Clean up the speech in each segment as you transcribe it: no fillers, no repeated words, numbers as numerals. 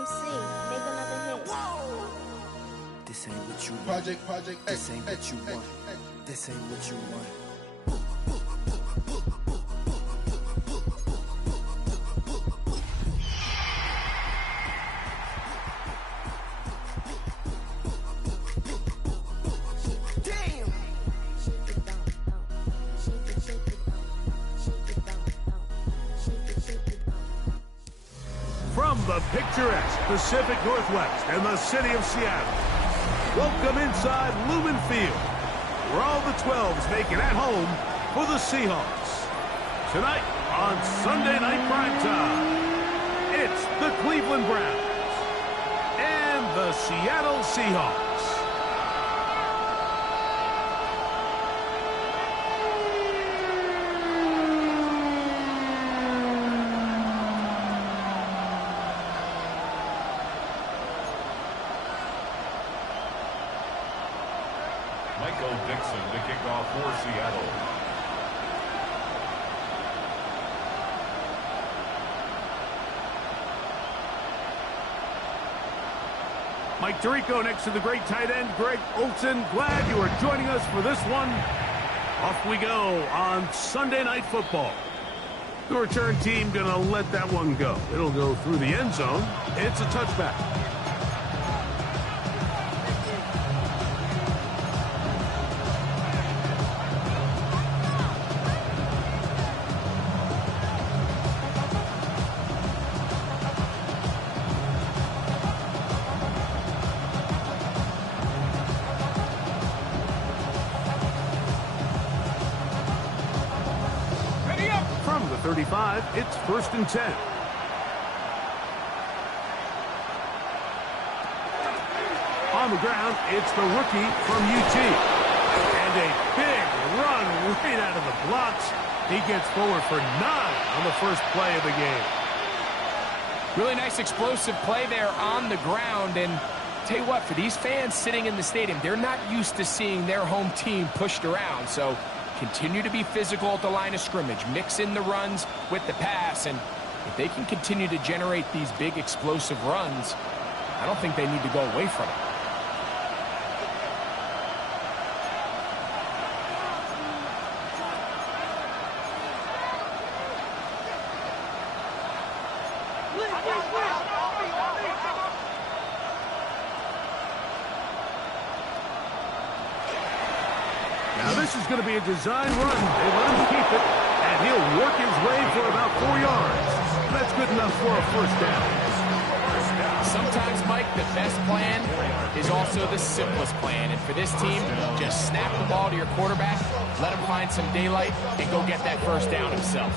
MC, make another hit. This ain't what you want. Project This ain't what you want. This ain't what you want. From the picturesque Pacific Northwest and the city of Seattle, welcome inside Lumen Field, where all the 12s make it at home for the Seahawks. Tonight on Sunday Night Primetime, it's the Cleveland Browns and the Seattle Seahawks. Michael Dixon to kick off for Seattle. Mike Tirico next to the great tight end, Greg Olsen. Glad you are joining us for this one. Off we go on Sunday Night Football. The return team going to let that one go. It'll go through the end zone. It's a touchback. From the 35, it's 1st and 10. On the ground, it's the rookie from UT. And a big run right out of the blocks. He gets forward for 9 on the first play of the game. Really nice explosive play there on the ground. And tell you what, for these fans sitting in the stadium, they're not used to seeing their home team pushed around. So continue to be physical at the line of scrimmage. Mix in the runs with the pass. And if they can continue to generate these big explosive runs, I don't think they need to go away from it. Now this is going to be a design run. They let him keep it, and he'll work his way for about 4 yards. That's good enough for a first down. Sometimes, Mike, the best plan is also the simplest plan. And for this team, just snap the ball to your quarterback, let him find some daylight, and go get that first down himself.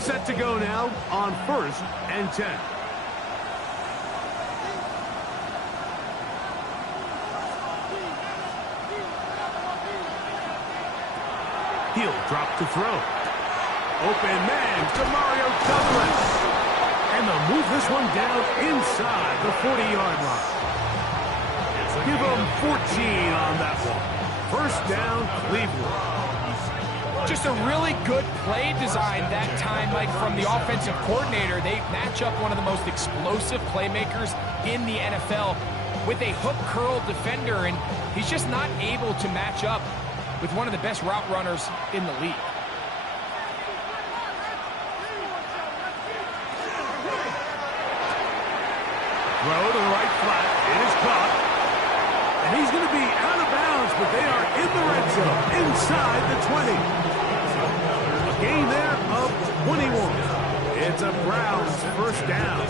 Set to go now on 1st and 10. He'll drop to throw. Open man to Mario Douglas. And they'll move this one down inside the 40-yard line. Give them 14 on that one. First down, Cleveland. Just a really good play design that time, Mike, from the offensive coordinator. They match up one of the most explosive playmakers in the NFL with a hook curl defender, and he's just not able to match up with one of the best route runners in the league. Throw to the right flat. It is caught. And he's going to be out of bounds, but they are in the red zone, inside the 20. A gain there of 21. It's a Browns first down.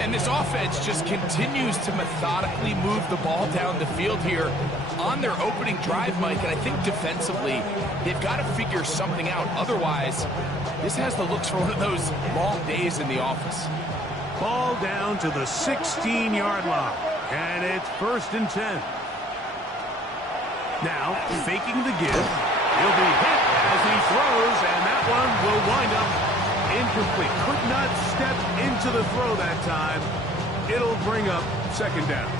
And this offense just continues to methodically move the ball down the field here on their opening drive, Mike. And I think defensively, they've got to figure something out. Otherwise, this has the looks for one of those long days in the office. Ball down to the 16-yard line. And it's 1st and 10. Now, faking the give. He'll be hit as he throws, and that one will wind up incomplete. Could not step into the throw that time. It'll bring up second down.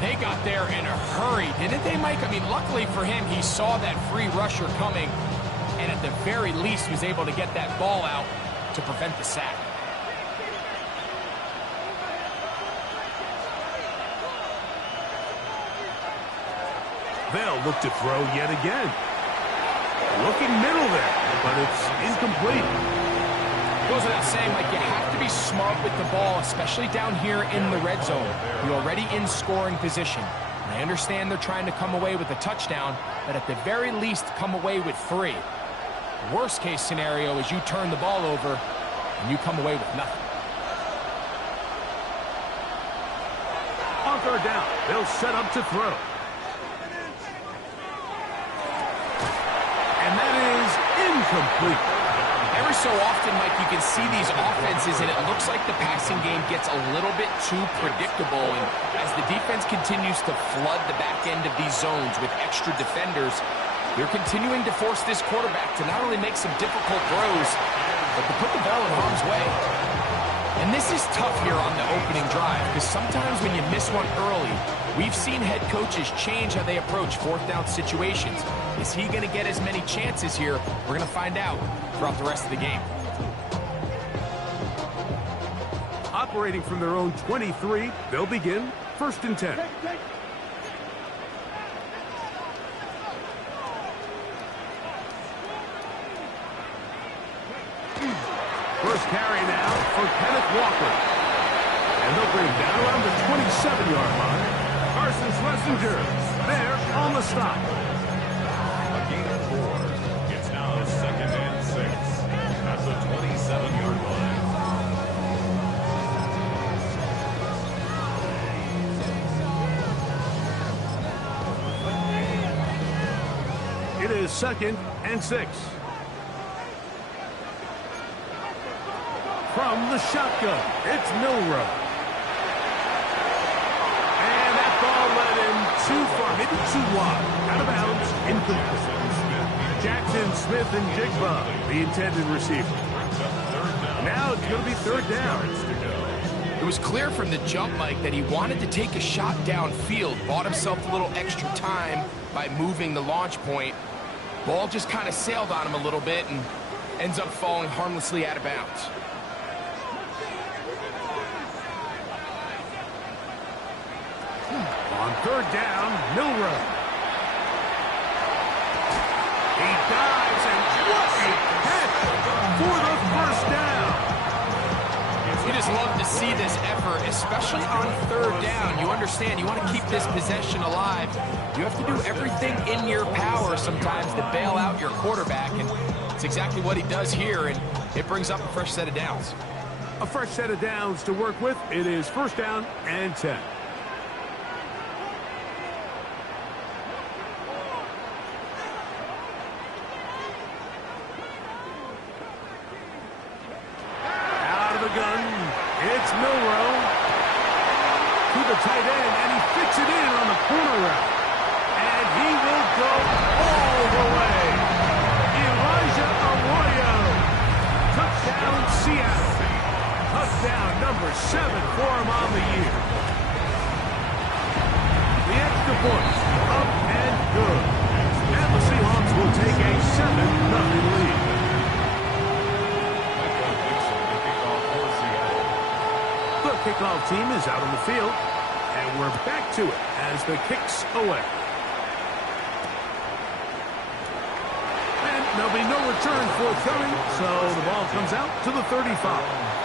They got there in a hurry, didn't they, Mike? I mean, luckily for him, he saw that free rusher coming, and at the very least was able to get that ball out to prevent the sack. They'll look to throw yet again. Looking middle there, but it's incomplete. Goes without saying, Mike, you have to be smart with the ball, especially down here in the red zone. You're already in scoring position. And I understand they're trying to come away with a touchdown, but at the very least, come away with 3. Worst case scenario is you turn the ball over and you come away with nothing. On third down, they'll set up to throw. And that is incomplete. Every so often, Mike, you can see these offenses, and it looks like the passing game gets a little bit too predictable. And as the defense continues to flood the back end of these zones with extra defenders, they're continuing to force this quarterback to not only make some difficult throws, but to put the ball in harm's way. And this is tough here on the opening drive, because sometimes when you miss one early, we've seen head coaches change how they approach fourth down situations. Is he going to get as many chances here? We're going to find out throughout the rest of the game. Operating from their own 23, they'll begin 1st and 10. First carry now for Kenneth Walker. And they'll bring him down around the 27-yard line. Carson Schlesinger there on the stop. A gain of 4. It's now 2nd and 6 at the 27-yard line. It is 2nd and 6. From the shotgun, it's Milroe. And that ball led him too far, maybe too wide. Out of bounds, incomplete. Jackson Smith and Jigba, the intended receiver. Now it's going to be 3rd down. It was clear from the jump, Mike, that he wanted to take a shot downfield, bought himself a little extra time by moving the launch point. Ball just kind of sailed on him a little bit and ends up falling harmlessly out of bounds. On 3rd down, Milroe. He dives, and what a catch for the 1st down. You just love to see this effort, especially on 3rd down. You understand, you want to keep this possession alive. You have to do everything in your power sometimes to bail out your quarterback, and it's exactly what he does here, and it brings up a fresh set of downs. A fresh set of downs to work with. It is 1st down and 10. Gun. It's Milroe to the tight end, and he fits it in on the corner route. And he will go all the way. Elijah Arroyo. Touchdown, Seattle. Touchdown number 7 for him on the year. The extra point up and good. And the Seahawks will take a 7-0 lead. The kickoff team is out on the field, and we're back to it as the kick's away. And there'll be no return forthcoming, so the ball comes out to the 35.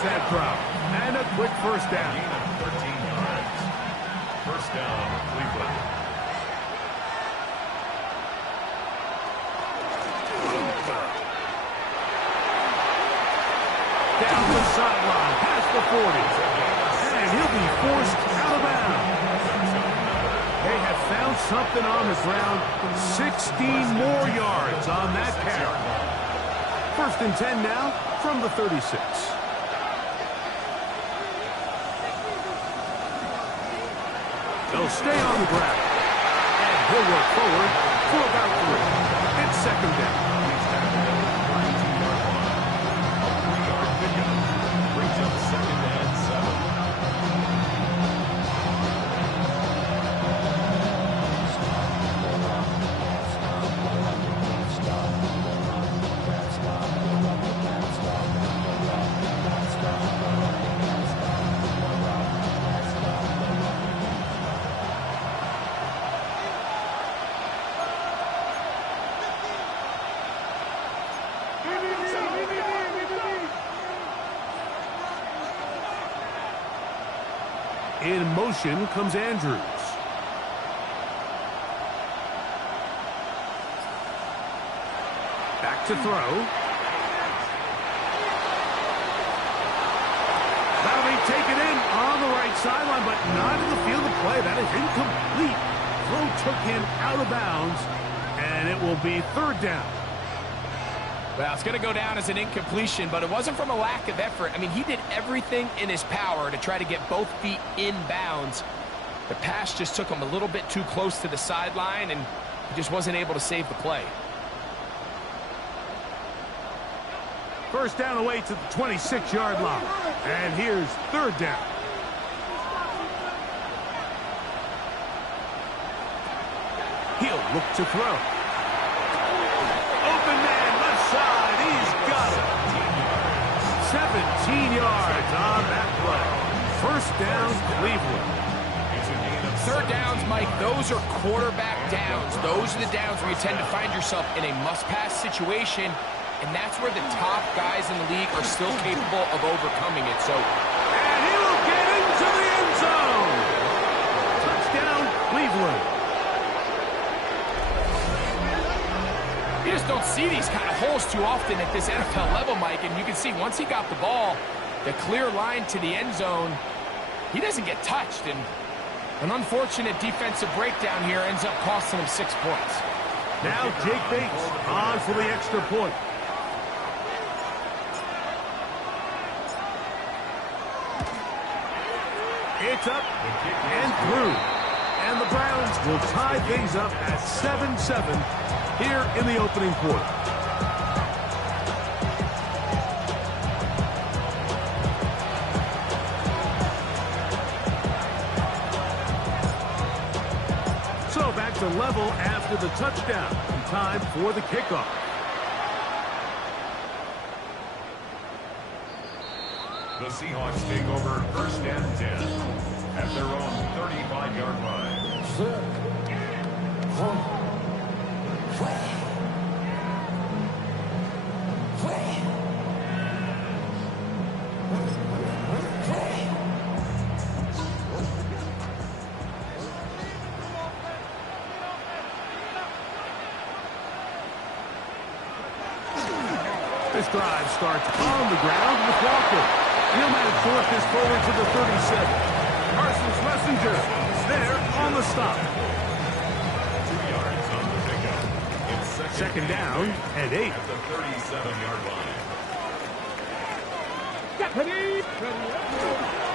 there's that drop. And a quick first down. Gain of 13 yards. First down, Cleveland. Down the sideline, past the 40. And he'll be forced out of bounds. They have found something on the ground. 16 more yards on that carry. First and 10 now from the 36. They'll stay on the ground. And he'll work forward for about 3. It's second down. Brings up second and 7. In motion comes Andrews. Back to throw. That'll be taken in on the right sideline, but not in the field of play. That is incomplete. Throw took him out of bounds, and it will be third down. Well, it's going to go down as an incompletion, but it wasn't from a lack of effort. I mean, he did everything in his power to try to get both feet in bounds. The pass just took him a little bit too close to the sideline, and he just wasn't able to save the play. First down away to the 26-yard line. And here's third down. He'll look to throw. Open man, left side. He's got it. 17 yards on that play. First down, Cleveland. Third downs, Mike, those are quarterback downs. Those are the downs where you tend to find yourself in a must-pass situation, and that's where the top guys in the league are still capable of overcoming it. So, and he will get into the end zone. Touchdown, Cleveland. You just don't see these kind of holes too often at this NFL level, Mike, and you can see once he got the ball, the clear line to the end zone, he doesn't get touched, and an unfortunate defensive breakdown here ends up costing him 6 points. Now Jake Bates on for the extra point. It's up and through. And the Browns will tie things up at 7-7 here in the opening quarter. So back to level after the touchdown. And time for the kickoff. The Seahawks take over first and 10 at their own 35-yard line. This drive starts on the ground with Walker. He'll manage to work this forward to the 37. Parsons Messenger is there on the stop. 2 yards on the pickup. It's Second down and 8. at the 37-yard line.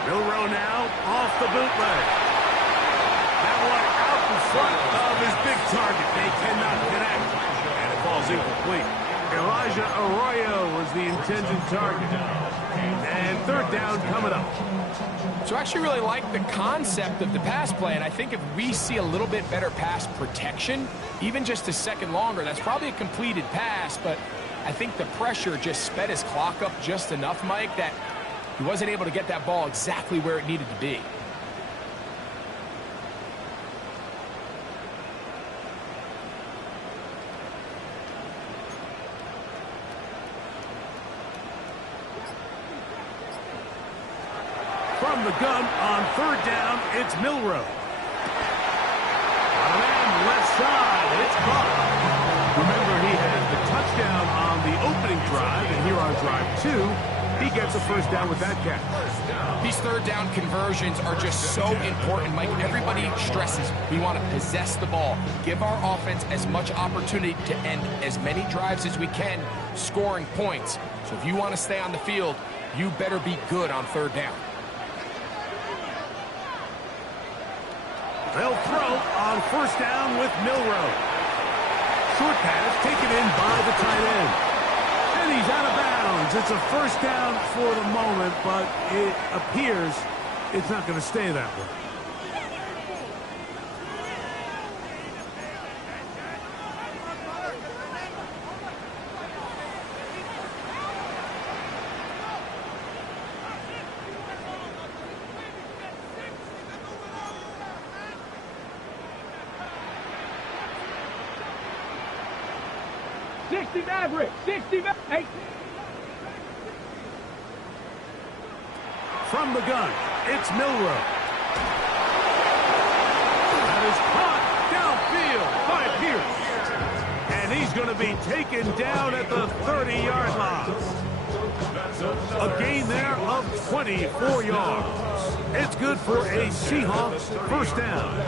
Milroe now off the bootleg. That one out in front of his big target. They cannot connect. And it falls incomplete. Elijah Arroyo was the intended target. And third down coming up. So I actually really like the concept of the pass play, and I think if we see a little bit better pass protection, even just a second longer, that's probably a completed pass, but I think the pressure just sped his clock up just enough, Mike, that he wasn't able to get that ball exactly where it needed to be. From the gun on third down, it's Milroe. On an left side, it's caught. Remember, he had the touchdown on the opening drive, and here on drive 2, he gets a first down with that catch. These third down conversions are just so important, Mike. Everybody stresses we want to possess the ball, give our offense as much opportunity to end as many drives as we can, scoring points. So if you want to stay on the field, you better be good on third down. They'll throw on first down with Milroe. Short pass taken in by the tight end. And he's out of bounds. It's a first down for the moment, but it appears it's not going to stay that way. Maverick, 60 Maverick. From the gun, it's Milroe. That is caught downfield by Pierce. And he's going to be taken down at the 30-yard line. A gain there of 24 yards. It's good for a Seahawks first down.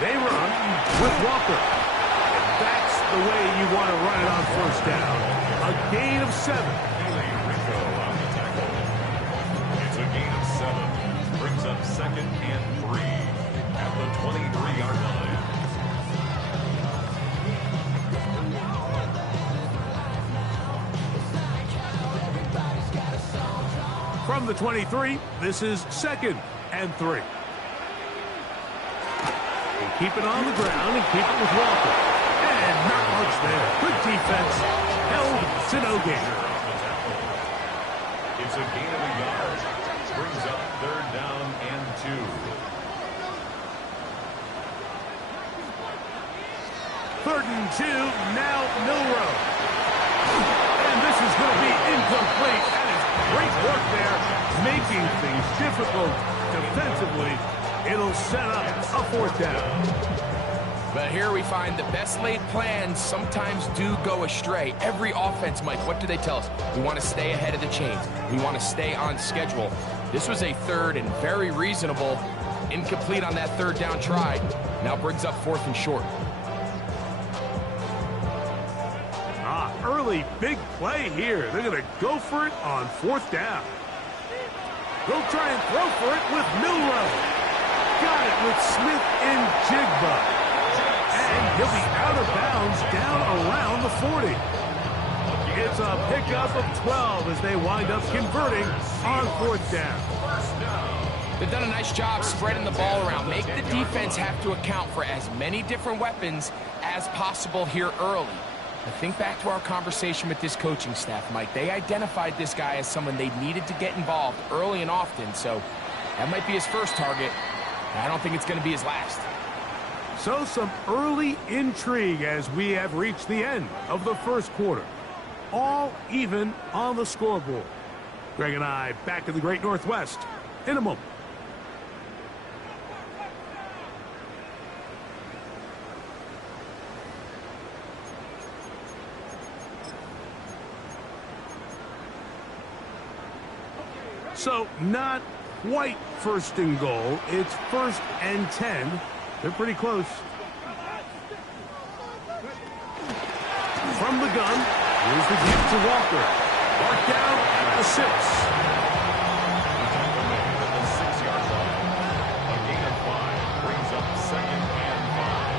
They run with Walker. And that's the way you want to run it on first down. A gain of 7. Rico on the tackle. It's a gain of 7. Brings up 2nd and 3 at the 23-yard line. From the 23, this is 2nd and 3. Keep it on the ground and keep it with Walker. And not much there. Good defense. Held to no gain. It's a gain of a yard. Brings up 3rd down and 2. Third and 2, now Milroe. And this is going to be incomplete. That is great work there, making things difficult defensively. It'll set up a 4th down. But here we find the best laid plans sometimes do go astray. Every offense, Mike, what do they tell us? We want to stay ahead of the chains. We want to stay on schedule. This was a third and very reasonable. Incomplete on that 3rd down try. Now brings up 4th and short. Early big play here. They're going to go for it on 4th down. They'll try and throw for it with Milroe. Got it with Smith and Jigba. And he'll be out of bounds down around the 40. It's a pickup of 12 as they wind up converting on 4th down. They've done a nice job spreading the ball around. Make the defense have to account for as many different weapons as possible here early. But think back to our conversation with this coaching staff, Mike. They identified this guy as someone they needed to get involved early and often, so that might be his first target. I don't think it's going to be his last. So some early intrigue as we have reached the end of the first quarter. All even on the scoreboard. Greg and I back in the Great Northwest in a moment. So not quite 1st and goal. It's 1st and 10. They're pretty close. From the gun, here's the give to Walker. Marked down at the 6. At the 6-yard line. A gain of 5 brings up 2nd and 5.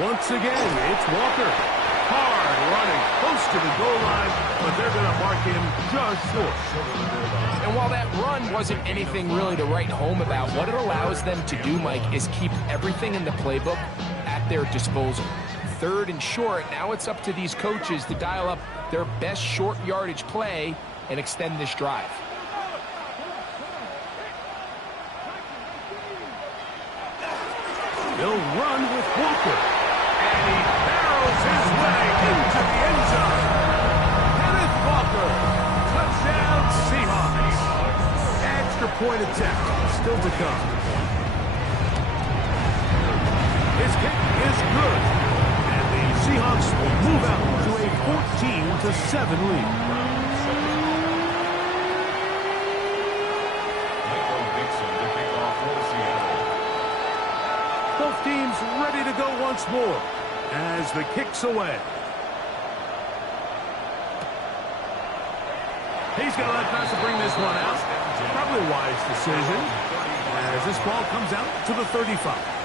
Once again, it's Walker. Hard running, close to the goal line, but they're going to mark him just short. And while that run wasn't anything really to write home about, what it allows them to do, Mike, is keep everything in the playbook at their disposal. 3rd and short, now it's up to these coaches to dial up their best short yardage play and extend this drive. They'll run with Walker, and he barrels his way into the end zone. Kenneth Walker, touchdown Seahawks. Extra point attempt still to come. His kick is good, and the Seahawks will move out to a 14-7 lead. Both teams ready to go once more as the kick's away. He's going to let Passer bring this one out. Probably a wise decision as this ball comes out to the 35.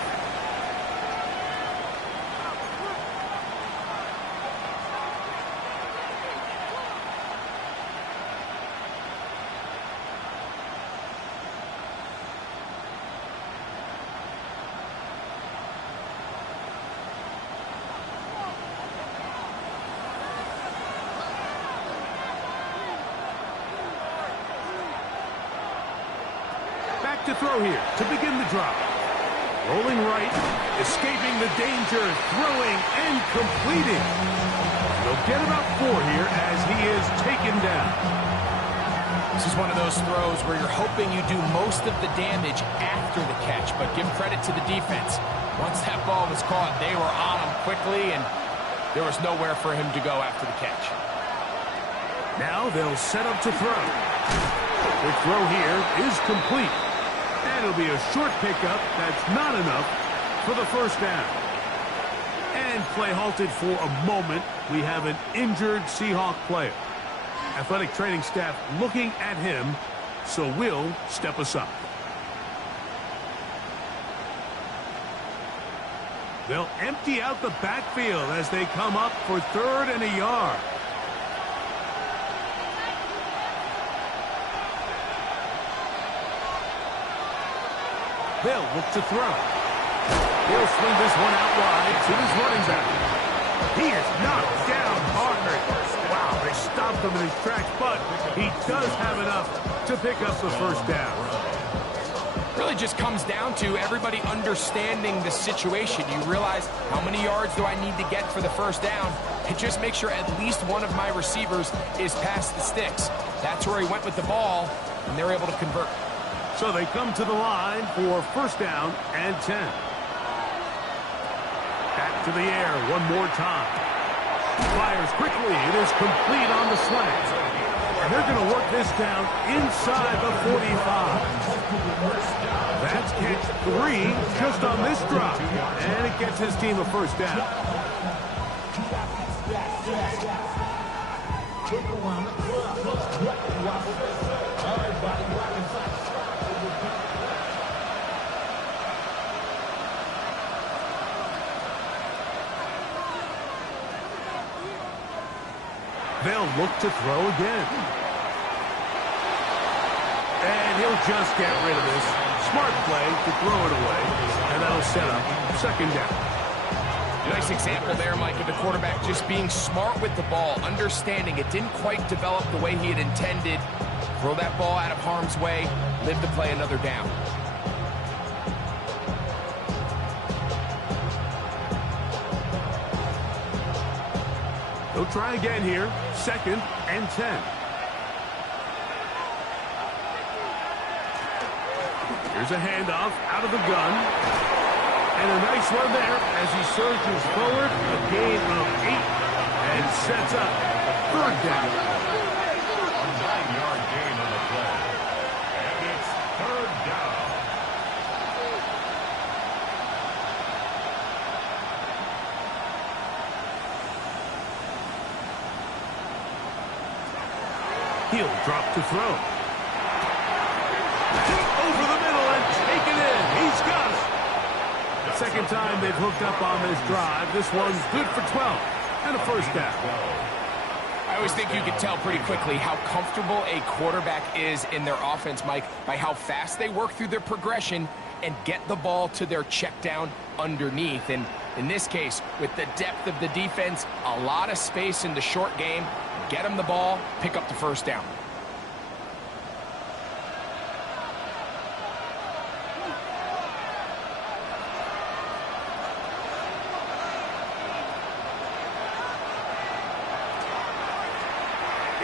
To throw here to begin the drive. Rolling right, escaping the danger, throwing and completing. He'll get about 4 here as he is taken down. This is one of those throws where you're hoping you do most of the damage after the catch, but give credit to the defense. Once that ball was caught, they were on him quickly, and there was nowhere for him to go after the catch. Now they'll set up to throw. The throw here is complete. And it'll be a short pickup. That's not enough for the first down. And play halted for a moment. We have an injured Seahawk player. Athletic training staff looking at him, so we'll step aside. They'll empty out the backfield as they come up for 3rd and a yard. They'll look to throw. He'll swing this one out wide to his running back. He is knocked down hard. Wow, they stopped him in his tracks, but he does have enough to pick up the first down. Really just comes down to everybody understanding the situation. You realize, how many yards do I need to get for the first down? And just make sure at least one of my receivers is past the sticks. That's where he went with the ball, and they're able to convert. So they come to the line for 1st down and 10. Back to the air one more time. Fires quickly. It is complete on the slant. And they're going to work this down inside the 45. That's catch 3 just on this drop. And it gets his team a first down. They'll look to throw again. And he'll just get rid of this. Smart play to throw it away. And that'll set up 2nd down. Nice example there, Mike, of the quarterback just being smart with the ball, understanding it didn't quite develop the way he had intended. Throw that ball out of harm's way, live to play another down. They'll try again here. 2nd and 10. Here's a handoff out of the gun. And a nice run there as he surges forward. A gain of 8 and sets up 3rd down. A 9-yard gain on the play. And it's 3rd down. He'll drop to throw. Over the middle and take it in. He's got it. 2nd time they've hooked up on this drive. This one's good for 12 and a first down. I always think you can tell pretty quickly how comfortable a quarterback is in their offense, Mike, by how fast they work through their progression and get the ball to their check down underneath. And in this case, with the depth of the defense, a lot of space in the short game, get them the ball, pick up the first down.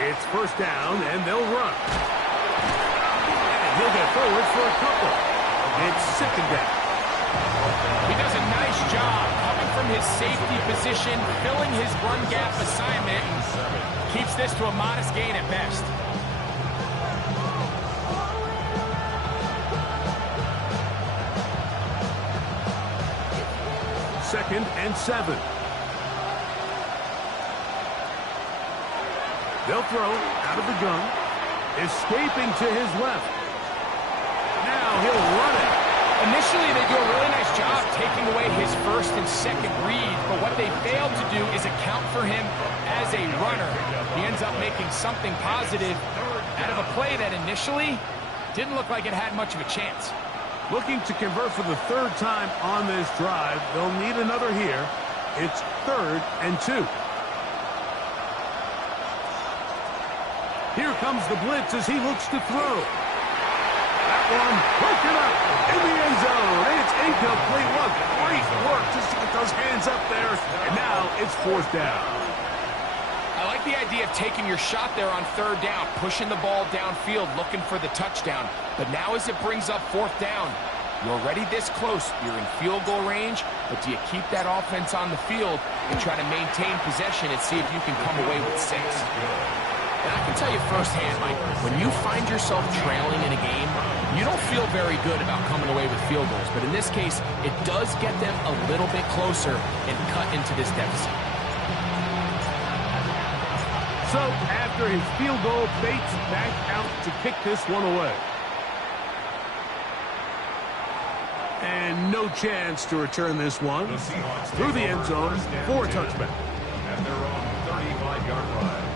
It's first down, and they'll run. And he'll get forward for a couple. It's second down. He does a nice job coming from his safety position, filling his run gap assignment, and keeps this to a modest gain at best. Second and 7. They'll throw out of the gun. Escaping to his left. Now he'll run it. Initially, they do a really nice job taking away his first and second read, but what they failed to do is account for him as a runner. He ends up making something positive out of a play that initially didn't look like it had much of a chance. Looking to convert for the third time on this drive. They'll need another here. It's 3rd and 2. Here comes the blitz as he looks to throw. That one broken up in the end zone. It's incomplete. What great work just to get those hands up there. And now it's 4th down. I like the idea of taking your shot there on 3rd down, pushing the ball downfield, looking for the touchdown. But now as it brings up 4th down, you're already this close. You're in field goal range, but do you keep that offense on the field and try to maintain possession and see if you can come away with 6? And I can tell you firsthand, Mike, when you find yourself trailing in a game, you don't feel very good about coming away with field goals. But in this case, it does get them a little bit closer and cut into this deficit. So after his field goal, Bates back out to kick this one away. And no chance to return this one through the end zone for a touchback. At their own 35-yard line.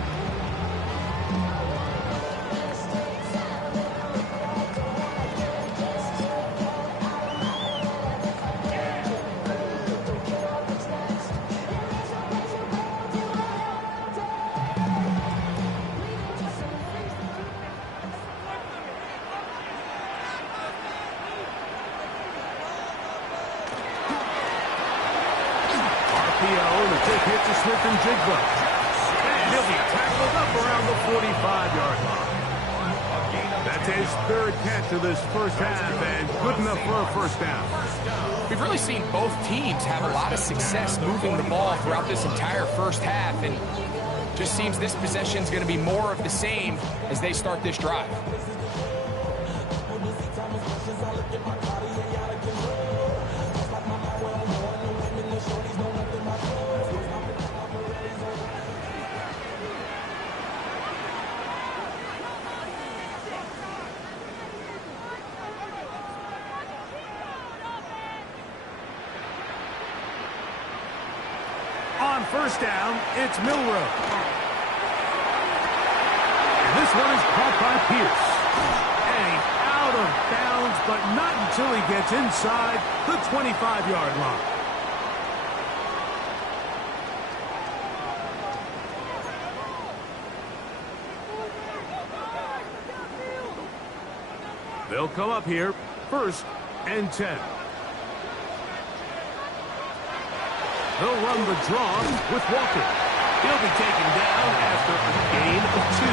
Smith-Njigba. And he'll be tackled up around the 45-yard line. That's his 3rd catch of this first half, and good enough for a first down. We've really seen both teams have a lot of success moving the ball throughout this entire first half, and just seems this possession is going to be more of the same as they start this drive. On first down, it's Milroe. And this one is caught by Pierce. And he's out of bounds, but not until he gets inside the 25-yard line. They'll come up here, 1st and 10. They'll run the draw with Walker. He'll be taken down after a gain of 2.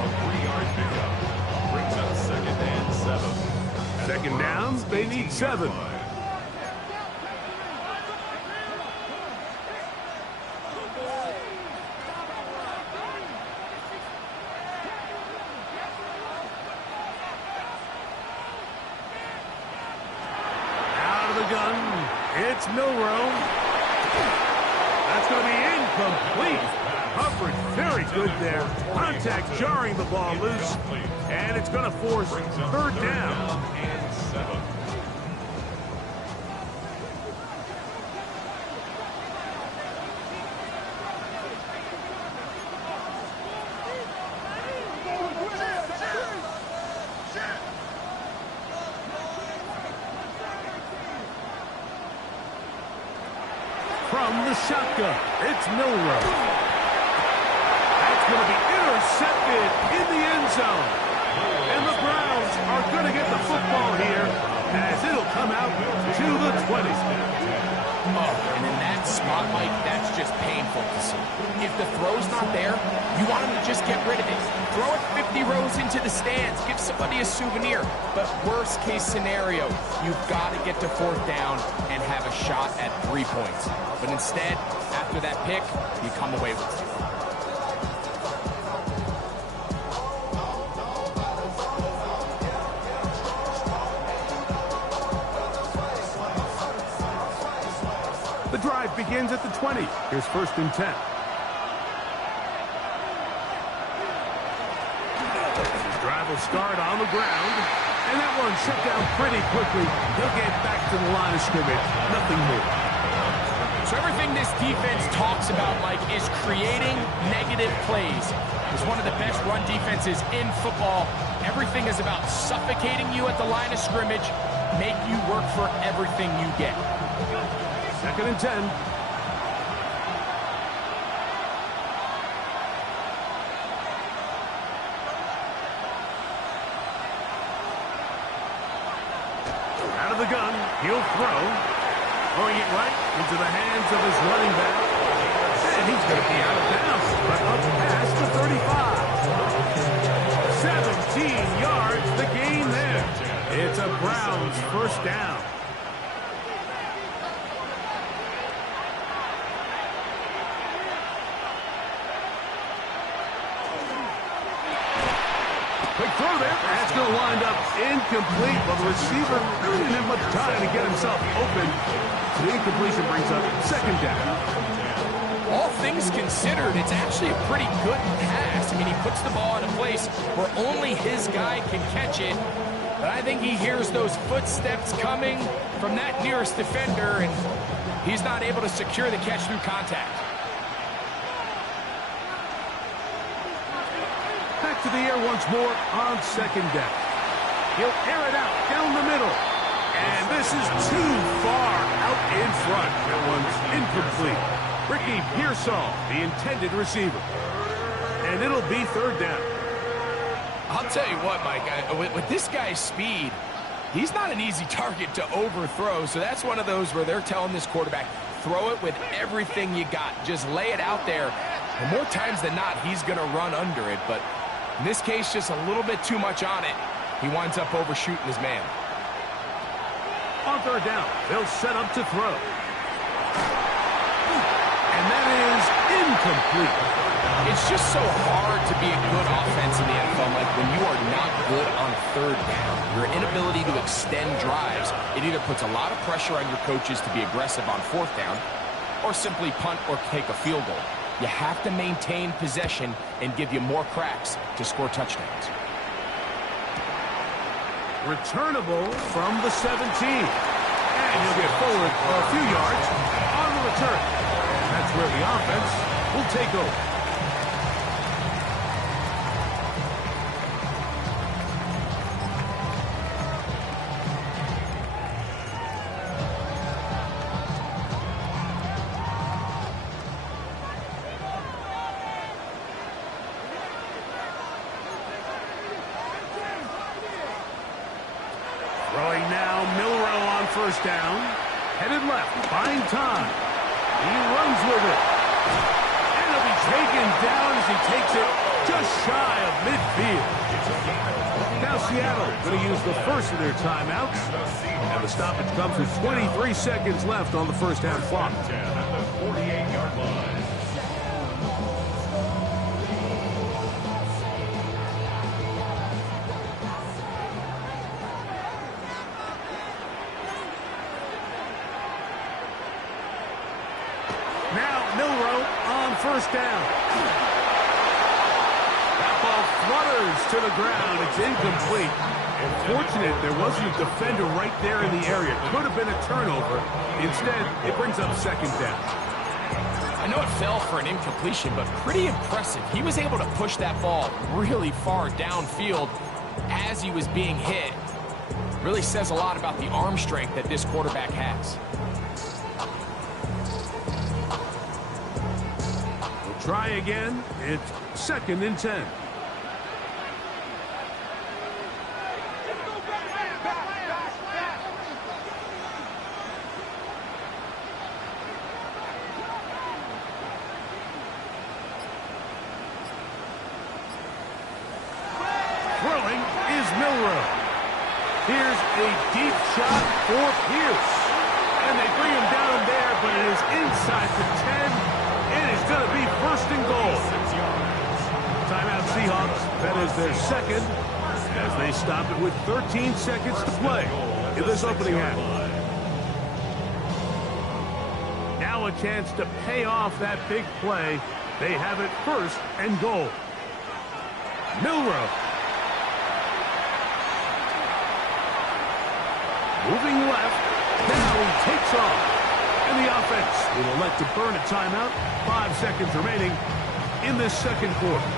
A 3-yard pickup brings up 2nd and 7. Second down, they need 7. It's Milroe. That's going to be incomplete. Coverage very good there. Contact jarring the ball loose. And it's going to force 3rd down. And 7. from the shotgun. It's Milroe. That's going to be intercepted in the end zone. And the Browns are going to get the football here as it'll come out to the 20. Oh, and in that spot, Mike, that's just painful to see. If the throw's not there, you want him to just get rid of it. Throw it 50 rows into the stands. Give somebody a souvenir. But worst case scenario, you've got to get to fourth down and have a shot at 3 points. But instead, after that pick, you come away with it. The drive begins at the 20. Here's 1st and 10. The drive will start on the ground. And that one shut down pretty quickly. He'll get back to the line of scrimmage. Nothing more. So everything this defense talks about, Mike, is creating negative plays. It's one of the best run defenses in football. Everything is about suffocating you at the line of scrimmage, make you work for everything you get. 2nd and 10. Out of the gun, he'll throw. Throwing it right into the hands of his running back. And he's going to be out of bounds, but up past the 35. 17 yards, the gain there. It's a Browns 1st down. Quick throw there. That's going to wind up incomplete. Well, the receiver really didn't have much time to get himself open. So the incompletion brings up 2nd down. All things considered, it's actually a pretty good pass. I mean, he puts the ball in a place where only his guy can catch it. But I think he hears those footsteps coming from that nearest defender, and he's not able to secure the catch through contact. Back to the air once more on 2nd down. He'll air it out down the middle. And this is too far out in front. That one's incomplete. Ricky Pearsall, the intended receiver. And it'll be 3rd down. I'll tell you what, Mike, with this guy's speed, he's not an easy target to overthrow. So that's one of those where they're telling this quarterback, throw it with everything you got. Just lay it out there. And more times than not, he's going to run under it. But in this case, just a little bit too much on it. He winds up overshooting his man. On 3rd down, they'll set up to throw. And that is incomplete. It's just so hard to be a good offense in the NFL, Mike, when you are not good on 3rd down. Your inability to extend drives, it either puts a lot of pressure on your coaches to be aggressive on 4th down or simply punt or take a field goal. You have to maintain possession and give you more cracks to score touchdowns. Returnable from the 17. And he'll get forward for a few yards on the return. And that's where the offense will take over. Throwing now, Milroe on 1st down. Headed left, buying time. He runs with it. And he'll be taken down as he takes it just shy of midfield. Now Seattle going to use the first of their timeouts. And the stoppage comes with 23 seconds left on the 1st half clock. 48-yard line. Now Milroe on 1st down. That ball flutters to the ground. It's incomplete. Unfortunate there wasn't a defender right there in the area. Could have been a turnover. Instead, it brings up 2nd down. I know it fell for an incompletion, but pretty impressive. He was able to push that ball really far downfield as he was being hit. Really says a lot about the arm strength that this quarterback has. try again. It's 2nd and 10. Throwing is Milroe. Here's a deep shot for Pierce. And they bring him down there, but it is inside the 10. It is going to be 1st and goal. Timeout Seahawks. That is their 2nd as they stop it with 13 seconds to play in this opening half. Now a chance to pay off that big play. They have it 1st and goal. Milroe. Moving left. Now he takes off. And the offense will elect to burn a timeout. 5 seconds remaining in this 2nd quarter.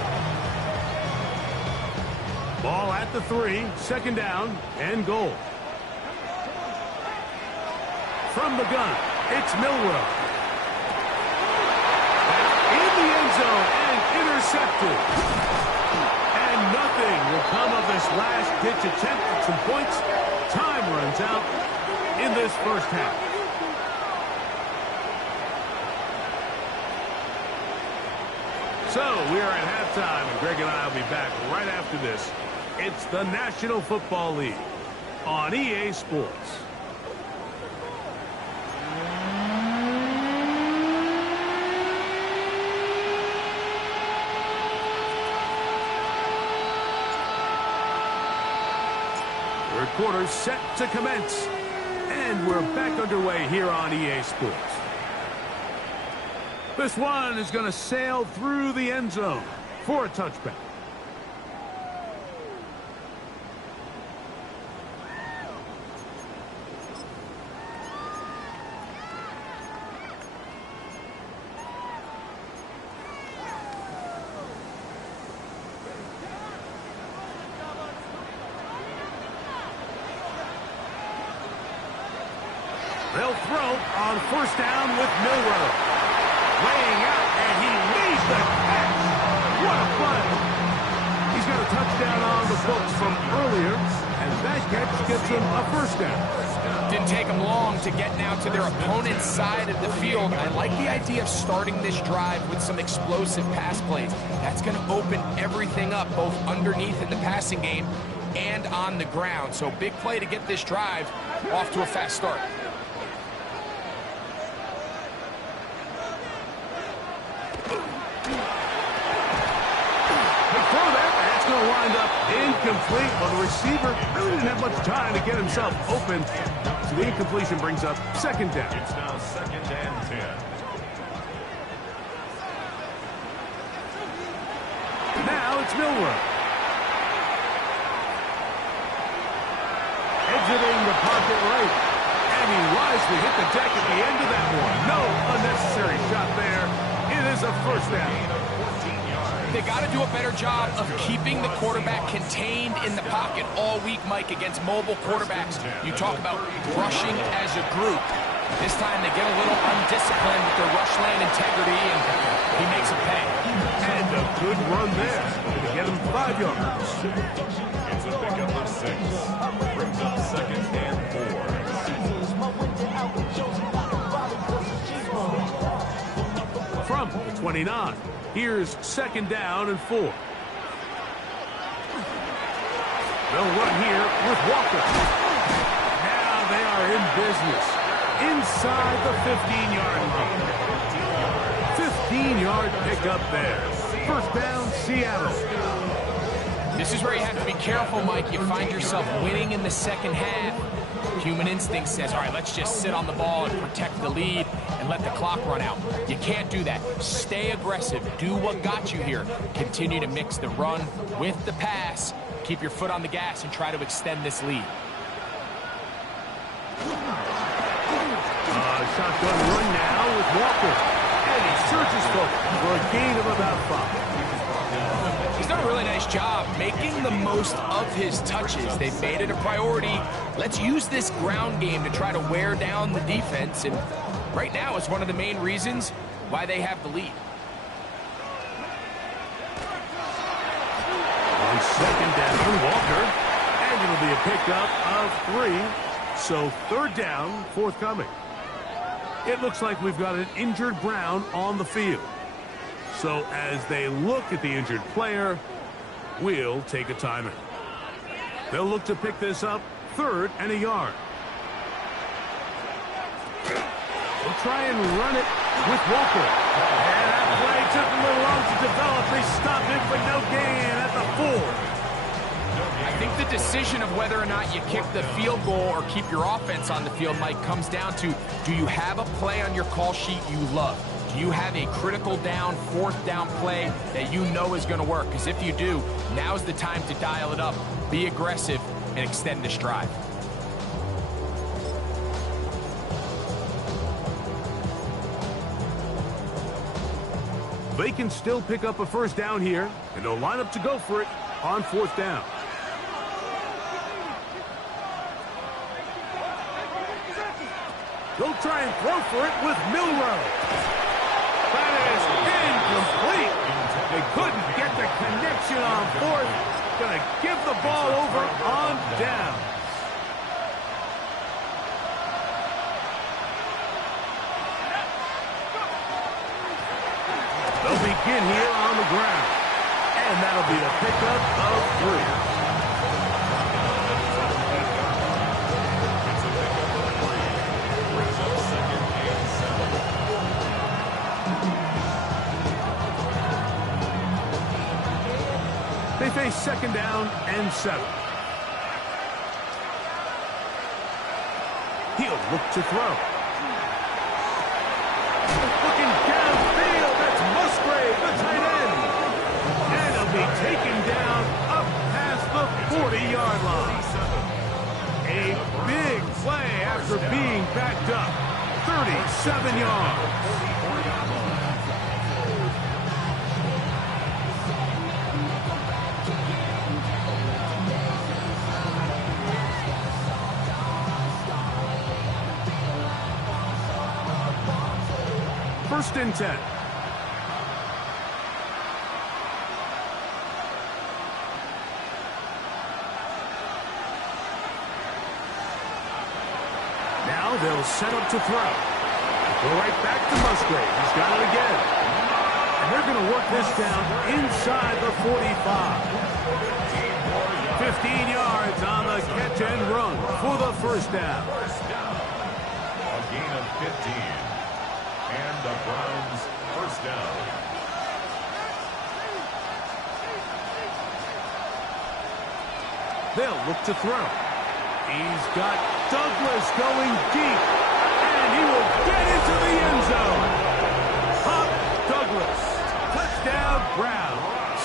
Ball at the 3. 2nd down and goal. From the gun, it's Milroe. In the end zone and intercepted. And nothing will come of this last-ditch attempt at some points. Time runs out in this 1st half. So we are at halftime, and Greg and I will be back right after this. It's the National Football League on EA Sports. Third quarter set to commence. And we're back underway here on EA Sports. This one is going to sail through the end zone for a touchback. They'll throw on 1st down with Milroe. Laying out, and he leads the catch. What a play. He's got a touchdown on the books from earlier, and that catch gets him a 1st down. Didn't take them long to get now to their opponent's side of the field. I like the idea of starting this drive with some explosive pass plays. That's going to open everything up, both underneath in the passing game and on the ground. So big play to get this drive off to a fast start. Wind up incomplete, but the receiver really didn't have much time to get himself open. So the incompletion brings up 2nd down. It's now 2nd and 10. Now it's Milroe. Exiting the pocket right. And he wisely hit the deck at the end of that one. No unnecessary shot there. It is a 1st down. They got to do a better job of keeping the quarterback contained in the pocket all week, Mike, against mobile quarterbacks. You talk about rushing as a group. This time they get a little undisciplined with their rush lane integrity, and he makes a pay. And a good run there to get him 5 yards. It's a pickup of 6. Brings up 2nd and 4. From the 29. Here's 2nd down and 4. They'll run here with Walker. Now they are in business. Inside the 15-yard line. 15-yard pickup there. 1st down, Seattle. This is where you have to be careful, Mike. You find yourself winning in the 2nd half. Human instinct says, all right, let's just sit on the ball and protect the lead and let the clock run out. You can't do that. Stay aggressive. Do what got you here. Continue to mix the run with the pass. Keep your foot on the gas and try to extend this lead. Shotgun run now with Walker. And he surges forward for a gain of about 5. He's done a really nice job making the most of his touches. They've made it a priority. Let's use this ground game to try to wear down the defense. And right now it's one of the main reasons why they have the lead. on second down, Walker. And it'll be a pickup of 3. So third down, forthcoming. It looks like we've got an injured Brown on the field. So as they look at the injured player, we'll take a timeout. They'll look to pick this up 3rd and a yard. They'll try and run it with Walker. And that play took a little long to develop. They stopped it, but no gain at the 4. I think the decision of whether or not you kick the field goal or keep your offense on the field, Mike, comes down to, do you have a play on your call sheet you love? Do you have a critical down, 4th down play that you know is going to work? Because if you do, now's the time to dial it up, be aggressive, and extend this drive. They can still pick up a first down here, and they'll line up to go for it on 4th down. They'll try and throw for it with Milroe. That is incomplete. They couldn't get the connection on 4th. Gonna give the ball over on down. They'll begin here on the ground. And that'll be a pickup of 3. They face 2nd down and 7. He'll look to throw. Looking downfield, that's Musgrave, the tight end. And he'll be taken down up past the 40-yard line. A big play after being backed up. 37 yards. First and 10. Now they'll set up to throw. Go right back to Musgrave. He's got it again. And they're going to work this down inside the 45. 15 yards on the catch and run for the first down. A gain of 15. And the Browns first down. They'll look to throw. He's got Douglas going deep. And he will get into the end zone. Pop Douglas. Touchdown Browns.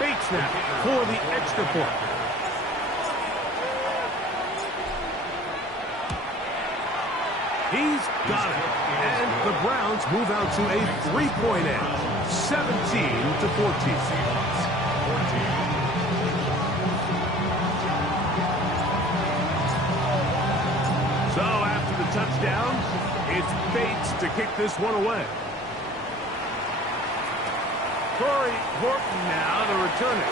Bates now for the extra point. He's got it. And the Browns move out to a 3-point edge. 17-14. So after the touchdown, it's Bates to kick this one away. Corey Horton now to return it.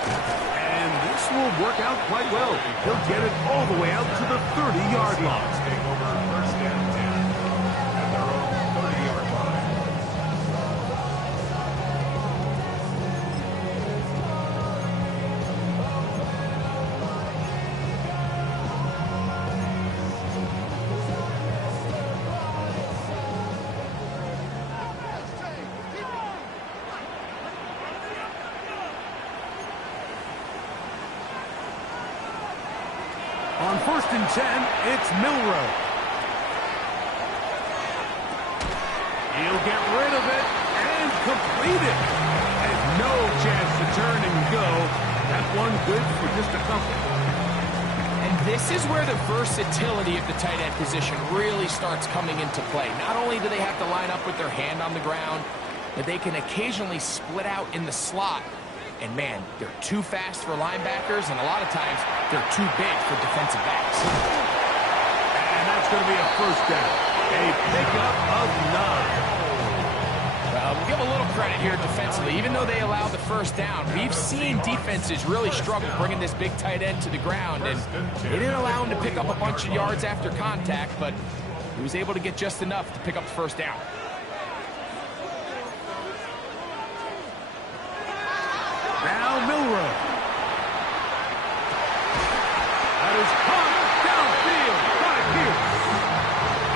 And this will work out quite well. He'll get it all the way out to the 30-yard line. Taking over first and 10 at their own 30-yard line. On first and 10, it's Milroe. He'll get rid of it and complete it. And no chance to turn and go. That one good for just a couple. And this is where the versatility of the tight end position really starts coming into play. Not only do they have to line up with their hand on the ground, but they can occasionally split out in the slot. And man, they're too fast for linebackers, and a lot of times they're too big for defensive backs. And that's going to be a first down. A pickup of 9. We'll give a little credit here defensively. Even though they allowed the first down, we've seen defenses really struggle bringing this big tight end to the ground, and they didn't allow him to pick up a bunch of yards after contact, but he was able to get just enough to pick up the first down. Now Milroe. That is caught downfield by Pierce.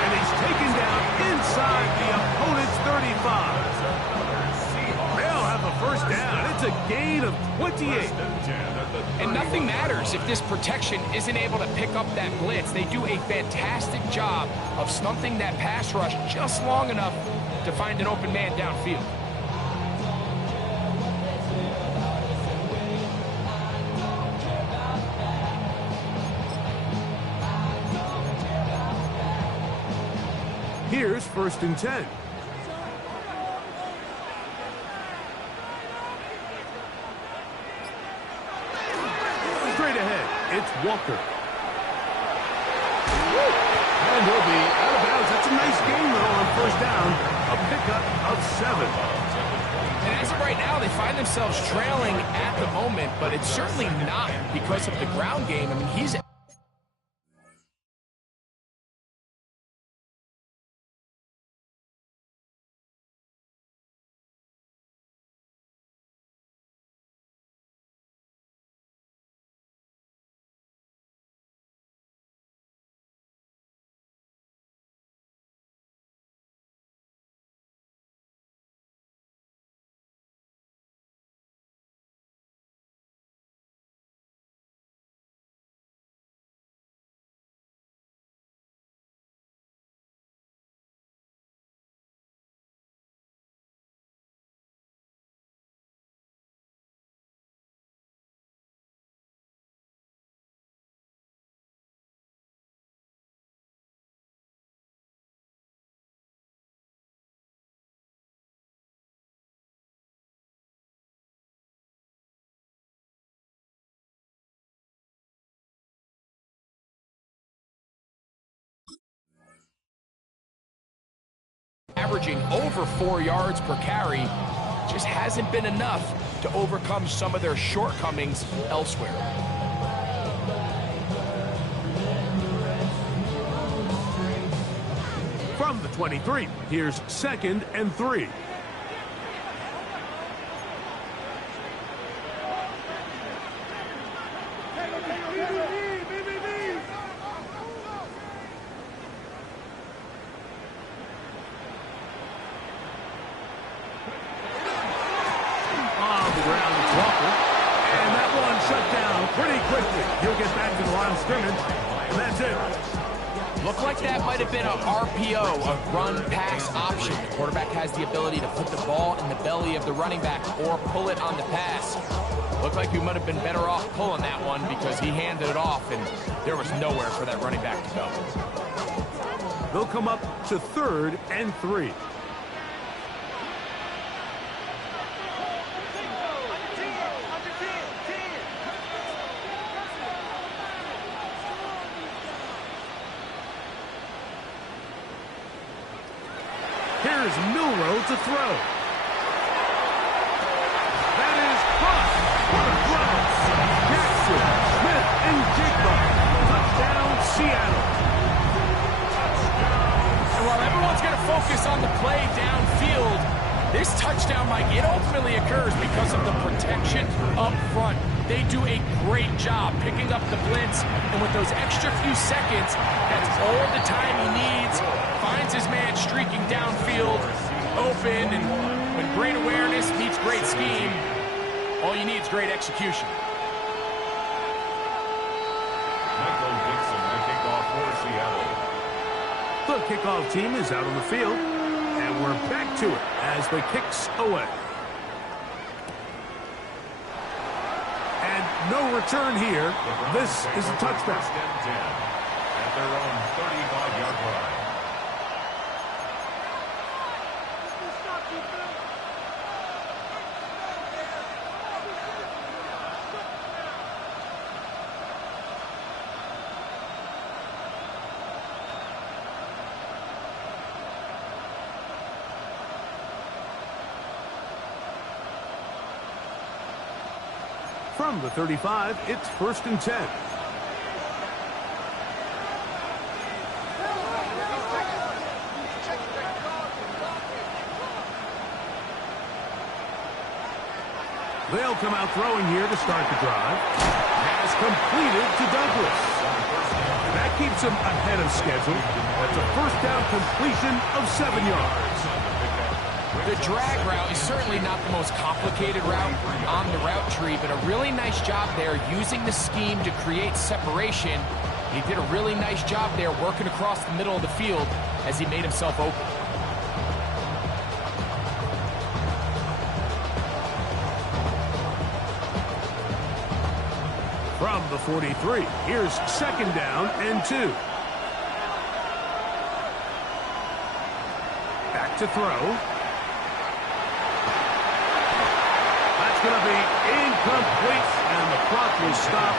And he's taken down inside the opponent's 35. They'll have the first down. It's a gain of 28. And nothing matters if this protection isn't able to pick up that blitz. They do a fantastic job of stunting that pass rush just long enough to find an open man downfield. Here's 1st and 10. Straight ahead, it's Walker. And he'll be out of bounds. That's a nice gain, though, on 1st down. A pickup of 7. And as of right now, they find themselves trailing at the moment, but it's certainly not because of the ground game. I mean, he's... averaging over 4 yards per carry, just hasn't been enough to overcome some of their shortcomings elsewhere. From the 23, here's 2nd and 3. He'll get back to the line of scrimmage, and that's it. Looked like that might have been a RPO, a run-pass option. The quarterback has the ability to put the ball in the belly of the running back or pull it on the pass. Looked like he might have been better off pulling that one because he handed it off, and there was nowhere for that running back to go. They'll come up to 3rd and 3. Here's Milroe to throw. That is caught. What a throw. Jackson, Smith, and Jigba. Touchdown, Seattle. And while everyone's going to focus on the play downfield, this touchdown, Mike, it ultimately occurs because of the protection up front. They do a great job picking up the blitz, and with those extra few seconds, that's all the time he needs. Finds his man streaking downfield, open, and when great awareness meets great scheme, all you need is great execution. Michael Dixon, the kickoff for Seattle. The kickoff team is out on the field, and we're back to it as the kick's away. And no return here. This is a touchdown. At their own 35-yard line. From the 35, it's 1st and 10. They'll come out throwing here to start the drive. Has completed to Douglas. That keeps him ahead of schedule. That's a first down completion of 7 yards. The drag route is certainly not the most complicated route on the route tree, but a really nice job there using the scheme to create separation. He did a really nice job there working across the middle of the field as he made himself open. From the 43, here's 2nd down and 2. Back to throw. That's going to be incomplete, and the clock will stop.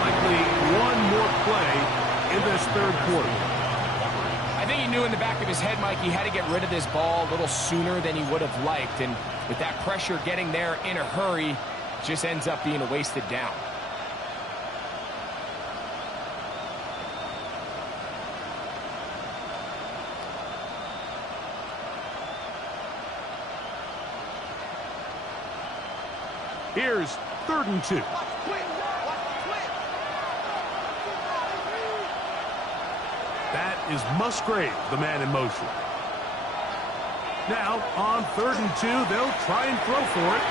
Likely one more play in this 3rd quarter. I think he knew in the back of his head, Mike, he had to get rid of this ball a little sooner than he would have liked, and with that pressure getting there in a hurry, it just ends up being a wasted down. Here's 3rd and 2. That is Musgrave, the man in motion. Now, on 3rd and 2, they'll try and throw for it.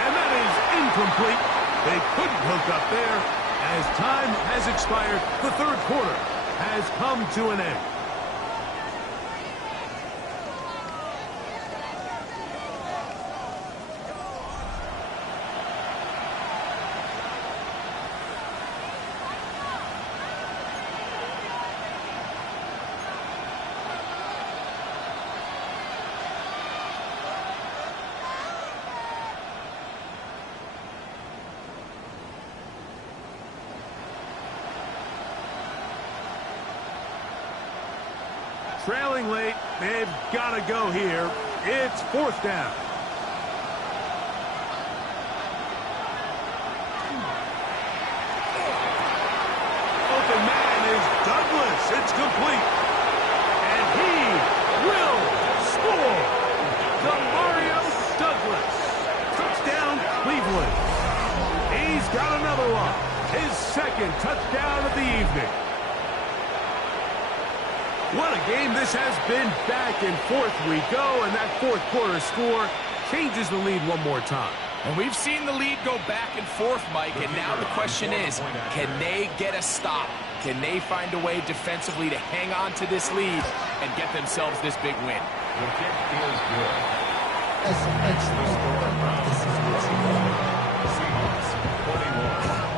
And that is incomplete. They couldn't hook up there. As time has expired, the 3rd quarter has come to an end. Trailing late, they've got to go here. It's 4th down. Open man is Douglas. It's complete. And he will score. Demario Douglas. Touchdown, Cleveland. He's got another one. His 2nd touchdown of the evening. What a game this has been. Back and forth we go, and that 4th quarter score changes the lead one more time. And we've seen the lead go back and forth, Mike, and now the question is, can they get a stop? Can they find a way defensively to hang on to this lead and get themselves this big win? The kick is good. That's excellent. This is what you want. Seahawks 21.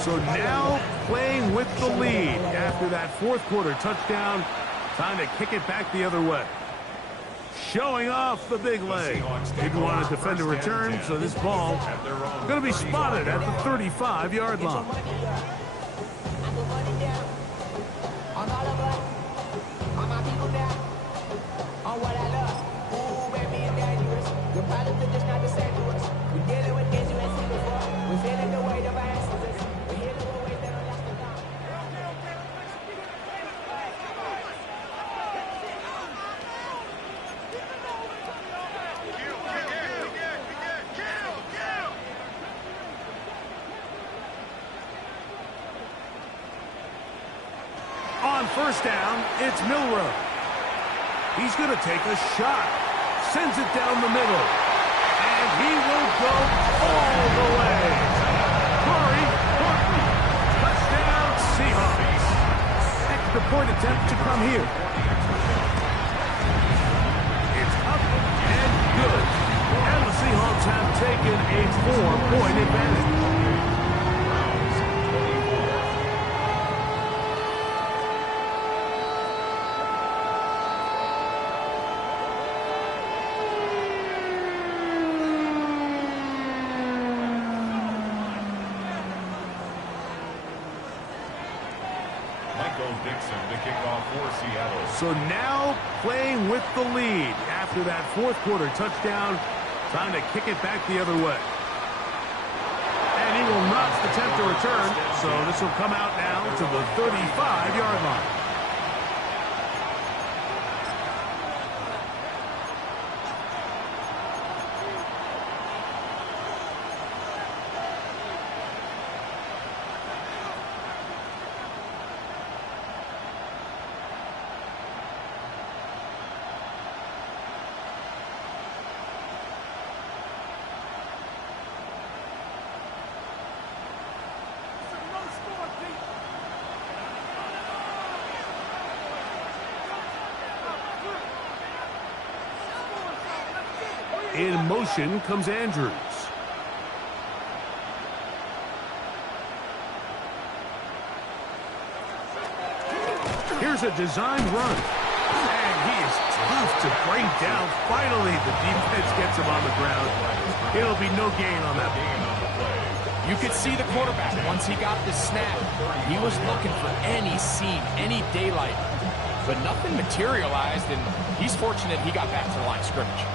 So now playing with the lead after that 4th quarter touchdown. Time to kick it back the other way. Showing off the big leg. Didn't want to defend a return, so this ball going to be spotted at the 35-yard line. On 1st down, it's Milroe. He's going to take a shot. Sends it down the middle. And he will go all the way. Corey Horton. Touchdown, Seahawks. Extra point attempt to come here. It's up and good. And the Seahawks have taken a 4-point advantage. Michael Dixon to kick off for Seattle. So now playing with the lead after that fourth quarter touchdown. Time to kick it back the other way. And he will not attempt to return. So this will come out now to the 35-yard line. In motion comes Andrews. Here's a designed run. And he is tough to bring down. Finally, the defense gets him on the ground. It'll be no gain on that play. You could see the quarterback, once he got the snap, he was looking for any seam, any daylight. But nothing materialized, and he's fortunate he got back to the line of scrimmage.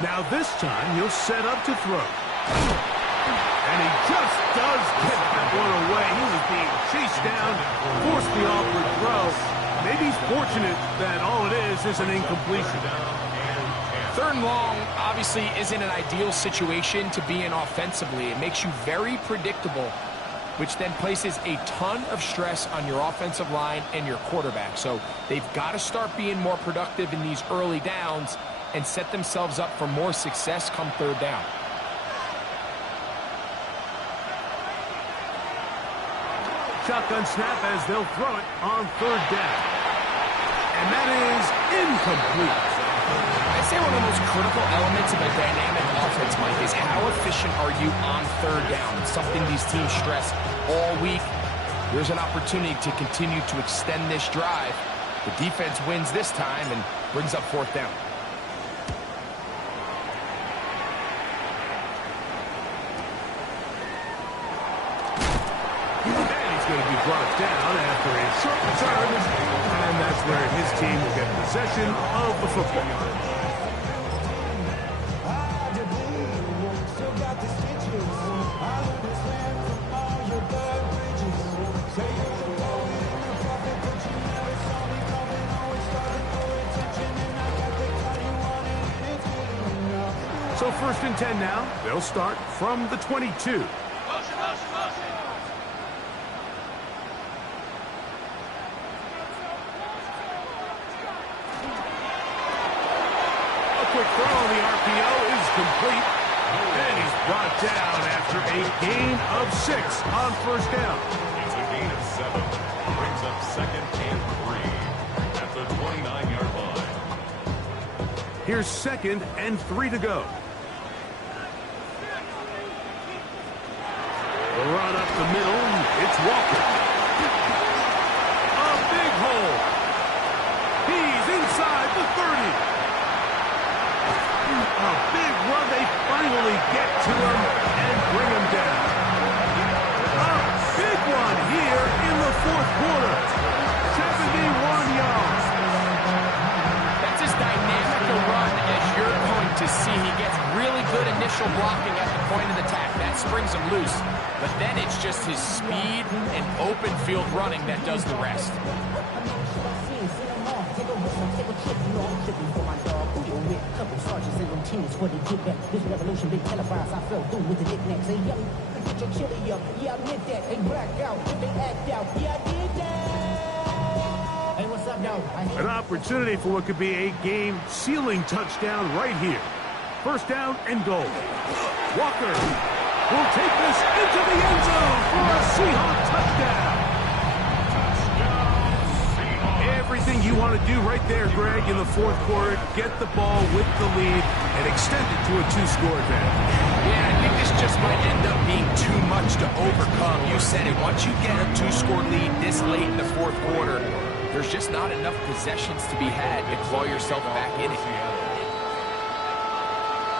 Now this time he'll set up to throw. And he just does get that one away. He was being chased down, forced the awkward throw. Maybe he's fortunate that all it is an incompletion. Third and long obviously isn't an ideal situation to be in offensively. It makes you very predictable, which then places a ton of stress on your offensive line and your quarterback. So they've got to start being more productive in these early downs and set themselves up for more success come third down. Shotgun snap as they'll throw it on third down. And that is incomplete. I'd say one of the most critical elements of a dynamic offense, Mike, is how efficient are you on third down? It's something these teams stress all week. There's an opportunity to continue to extend this drive. The defense wins this time and brings up fourth down. Brought down after a short return, and that's where his team will get possession of the football. So 1st and 10 now. They'll start from the 22. Throw on the RPO is complete, and he's brought down after a gain of 6 on first down. It's a gain of 7. Brings up 2nd and 3 at the 29-yard line. Here's 2nd and 3 to go. The run up the middle, it's Walker. A big hole. He's inside the 30. A big run. They finally get to him and bring him down. A big one here in the fourth quarter. 71 yards. That's as dynamic a run as you're going to see. He gets really good initial blocking at the point of attack. That springs him loose. But then it's just his speed and open field running that does the rest. teams for the get back. This revolution been televised. I fell through with the knickknacks. Hey, yo, get your chili up. Yeah, I meant that. They black out. They act out. Yeah, I did that. Hey, what's up, though? An opportunity for what could be a game-sealing touchdown right here. First down and goal. Walker will take this into the end zone for a Seahawks touchdown. Everything you want to do right there, Greg, in the fourth quarter, get the ball with the lead and extend it to a two-score advantage. Yeah, I think this just might end up being too much to overcome. You said it. Once you get a two-score lead this late in the fourth quarter, there's just not enough possessions to be had to claw yourself back in it.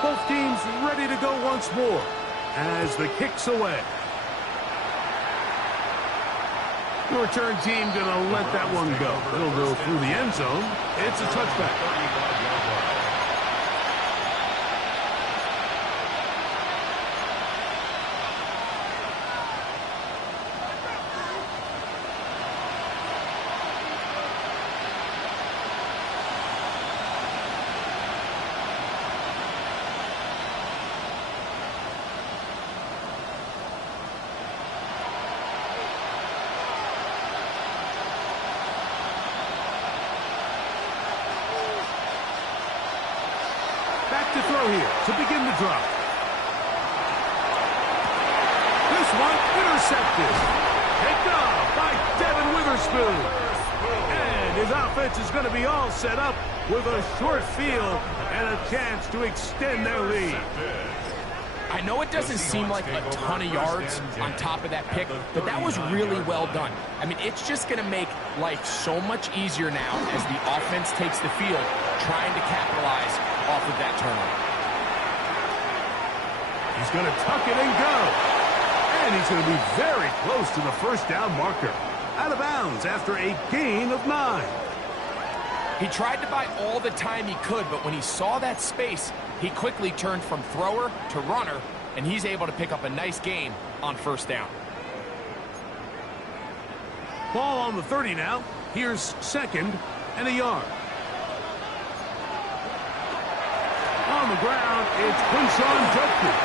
Both teams ready to go once more as the kick's away. The return team going to let that one go. It'll go through the end zone. It's a touchback. Back to throw here to begin the drive. This one intercepted. Picked off by Devin Witherspoon. And his offense is going to be all set up with a short field and a chance to extend their lead. I know it doesn't seem like a ton of yards on top of that pick, but that was really well done. I mean, it's just going to make life so much easier now as the offense takes the field, trying to capitalize off of that turnover. He's going to tuck it and go. And he's going to be very close to the first down marker. Out of bounds after a gain of 9. He tried to buy all the time he could, but when he saw that space, he quickly turned from thrower to runner, and he's able to pick up a nice gain on first down. Ball on the 30 now. Here's second and a yard. On the ground, it's Quinshon Judkins.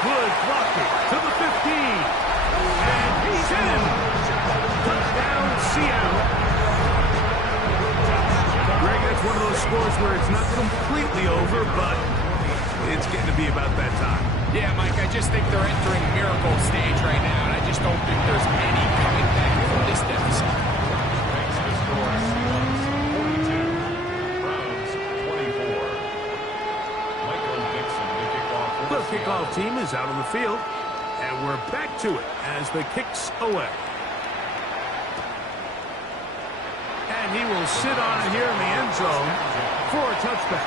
Good blocking to the 15. And he's in. Touchdown, Seattle. Greg, that's one of those scores where it's not completely over, but it's getting to be about that time. Yeah, Mike, I just think they're entering miracle stage right now, and I just don't think there's any coming back from this deficit. Makes the score Seahawks 42, Browns 24. Michael Dixon, the kickoff. The kickoff team is out on the field, and we're back to it as the kick's away. And he will sit on it here in the end zone for a touchback.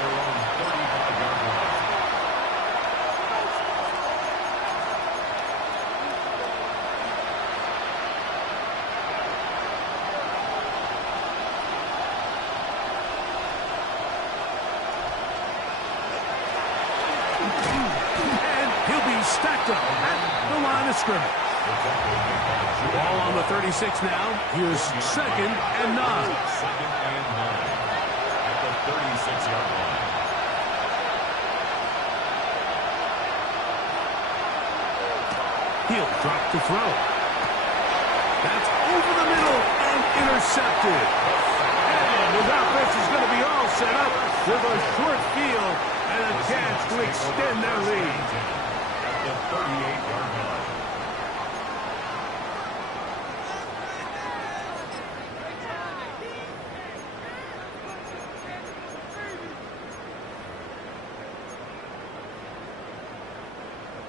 And he'll be stacked up at the line of scrimmage. Ball on the 36 now. Here's second and 9. Second and 9 at the 36-yard line. He'll drop to throw. That's over the middle and intercepted. And his offense is going to be all set up with a short field and a chance to extend their lead. At the 38-yard line.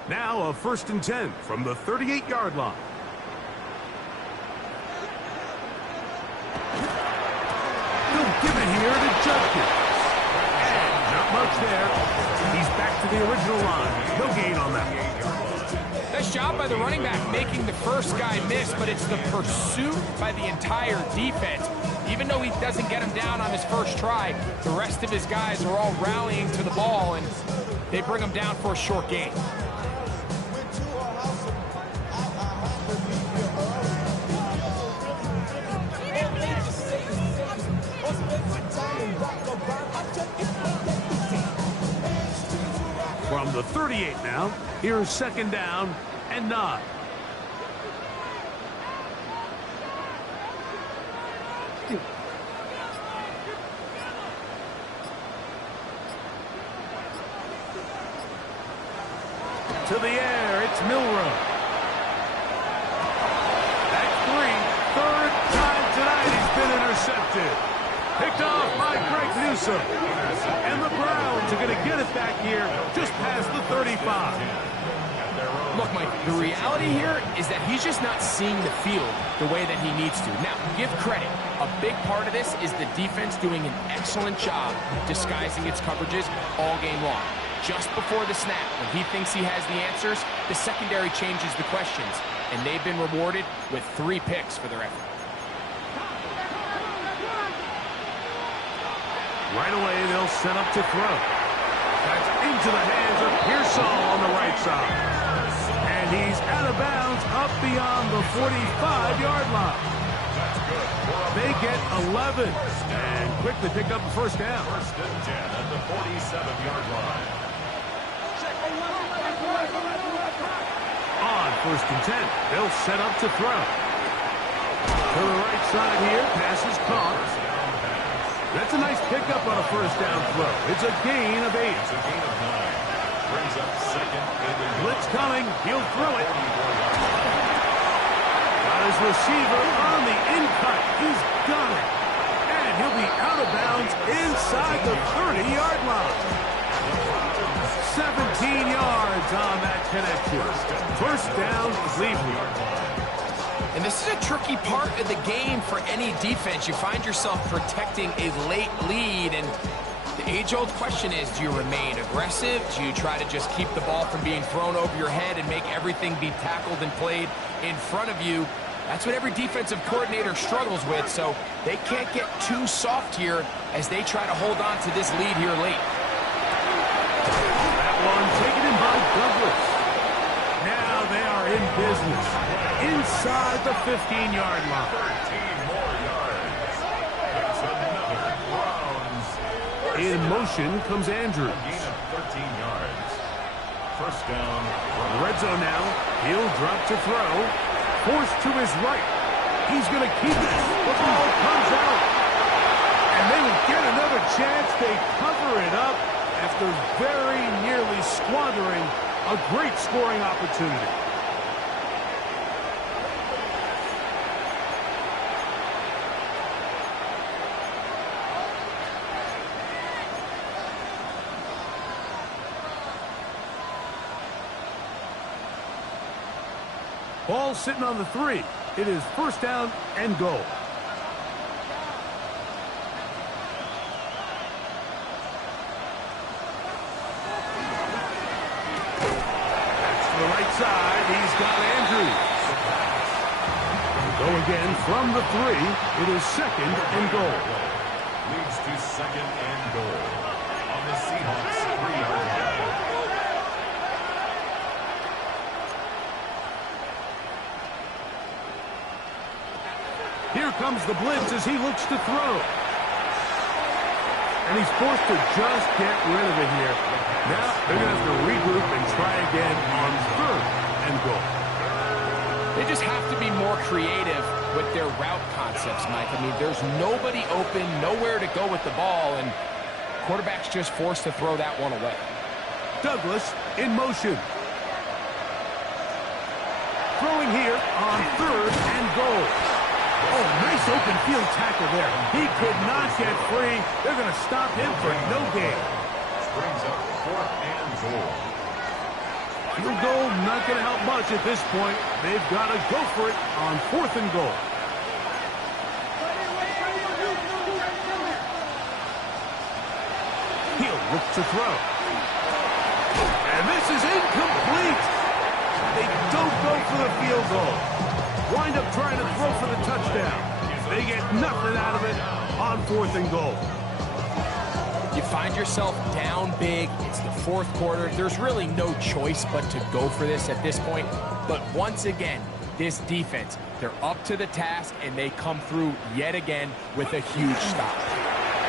Now a 1st and 10 from the 38-yard line. He'll give it here to Judkins. And not much there. He's back to the original line. No gain on that one. Nice job by the running back making the first guy miss, but it's the pursuit by the entire defense. Even though he doesn't get him down on his first try, the rest of his guys are all rallying to the ball, and they bring him down for a short gain. the 38 now. Here's second down and 9. To the air, it's Milroe. At 3, third time tonight he's been intercepted. Picked off by Greg Newsome. And the Browns are going to get it back here just past the 35. Look, Mike, the reality here is that he's just not seeing the field the way that he needs to. Now, give credit. A big part of this is the defense doing an excellent job disguising its coverages all game long. Just before the snap, when he thinks he has the answers, the secondary changes the questions, and they've been rewarded with 3 picks for their effort. Right away, they'll set up to throw. That's into the hands of Pearsall on the right side. And he's out of bounds up beyond the 45-yard line. They get 11 and quickly pick up the first down. First and 10 at the 47-yard line. On first and 10, they'll set up to throw. To the right side here, pass is caught. That's a nice pickup on a first down throw. It's a gain of 8. It's a gain of 9. Brings up second in the Blitz coming. He'll throw it. Got his receiver on the in-cut. He's got it. And he'll be out of bounds inside the 30-yard line. 17 yards on that connection. First down, Cleveland. And this is a tricky part of the game for any defense. You find yourself protecting a late lead, and the age-old question is, do you remain aggressive? Do you try to just keep the ball from being thrown over your head and make everything be tackled and played in front of you? That's what every defensive coordinator struggles with, so they can't get too soft here as they try to hold on to this lead here late. That one taken in by Douglas. Now they are in business inside the 15-yard line. 13 more yards. It's another Browns. In motion comes Andrews. Gain of 13 yards. First down. Red zone now. He'll drop to throw. Forced to his right. He's going to keep it. The ball comes out. And they will get another chance. They cover it up after very nearly squandering a great scoring opportunity. Ball sitting on the 3. It is first down and goal. That's to the right side. He's got Andrews. Go again from the 3. It is second and goal. Leads to second and goal. On the Seahawks 3-yard line. Here comes the blitz as he looks to throw. And he's forced to just get rid of it here. Now they're going to have to regroup and try again on third and goal. They just have to be more creative with their route concepts, Mike. I mean, there's nobody open, nowhere to go with the ball, and quarterback's just forced to throw that one away. Douglas in motion. Throwing here on third and goal. Oh, nice open field tackle there. He could not get free. They're going to stop him for no gain. Brings up fourth and goal. Field goal not going to help much at this point. They've got to go for it on fourth and goal. He'll look to throw. And this is incomplete. They don't go for the field goal. Wind up trying to throw for the touchdown. They get nothing out of it on fourth and goal. You find yourself down big. It's the fourth quarter. There's really no choice but to go for this at this point. But once again, this defense, they're up to the task, and they come through yet again with a huge stop.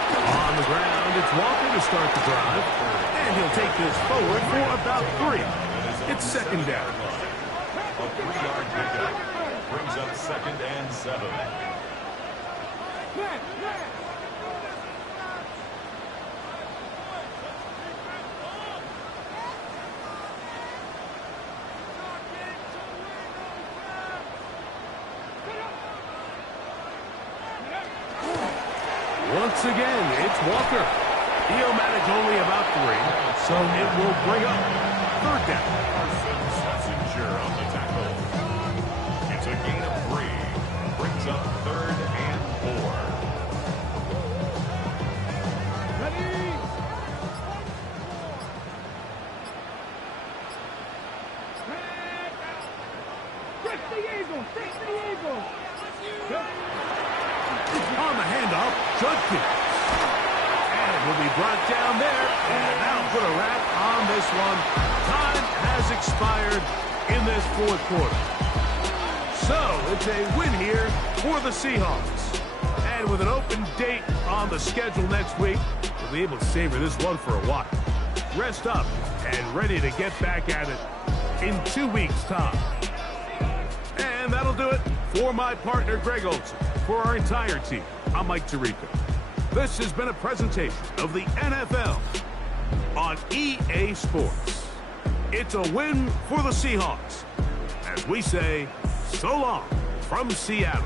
On the ground, it's Walker to start the drive. And he'll take this forward for about 3. It's second down. A 3-yard pickup brings up 2nd and 7. Once again, it's Walker. He'll manage only about 3, so it will bring up 3rd down. Carson Schlesinger on the tackle. It's a gain of 3. Brings up 3rd and 4. On the handoff, Judkins. And will be brought down there. And that'll put a wrap on this one. Time has expired in this 4th quarter. So it's a win here for the Seahawks. And with an open date on the schedule next week, we'll be able to savor this one for a while. Rest up and ready to get back at it in 2 weeks' time. And that'll do it for my partner, Greg Olsen. For our entire team, I'm Mike Tirico. This has been a presentation of the NFL on EA Sports. It's a win for the Seahawks. As we say, so long from Seattle.